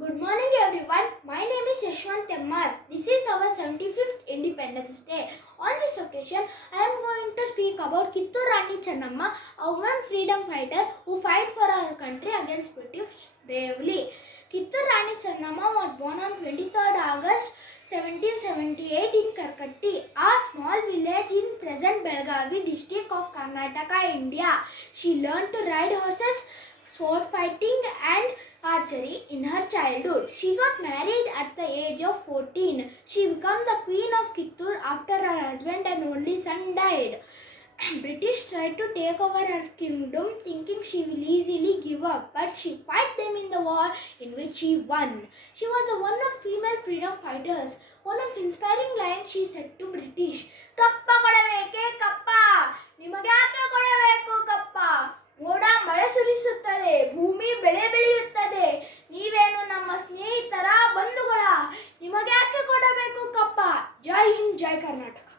Good morning everyone. My name is Yashwant Temmar. This is our 75th Independence Day. On this occasion, I am going to speak about Kittur Rani Channamma, a woman freedom fighter who fight for our country against British bravely. Kittur Rani Channamma was born on 23rd August 1778 in Karkatti, a small village in present Belagavi district of Karnataka, India. She learned to ride horses, sword fighting and archery in her childhood. She got married at the age of 14. She became the queen of Kittur after her husband and only son died. British tried to take over her kingdom thinking she will easily give up, but she fought them in the war in which she won. She was the one of female freedom fighters. One of inspiring lines she said to British, "Kappa kodaveke kappa, nimagyake kodaveko kappa, ಮೋಡ ಮಳೆ ಸುರಿಸುತ್ತದೆ, ಭೂಮಿ ಬೆಳೆ ಬೆಳೆಯುತ್ತದೆ, ನೀವೇನು ನಮ್ಮ ಸ್ನೇಹಿತರ ಬಂಧುಗಳ, ನಿಮಗ್ಯಾಕೆ ಕೊಡಬೇಕು ಕಪ್ಪ." ಜೈ ಹಿಂದ್, ಜೈ ಕರ್ನಾಟಕ.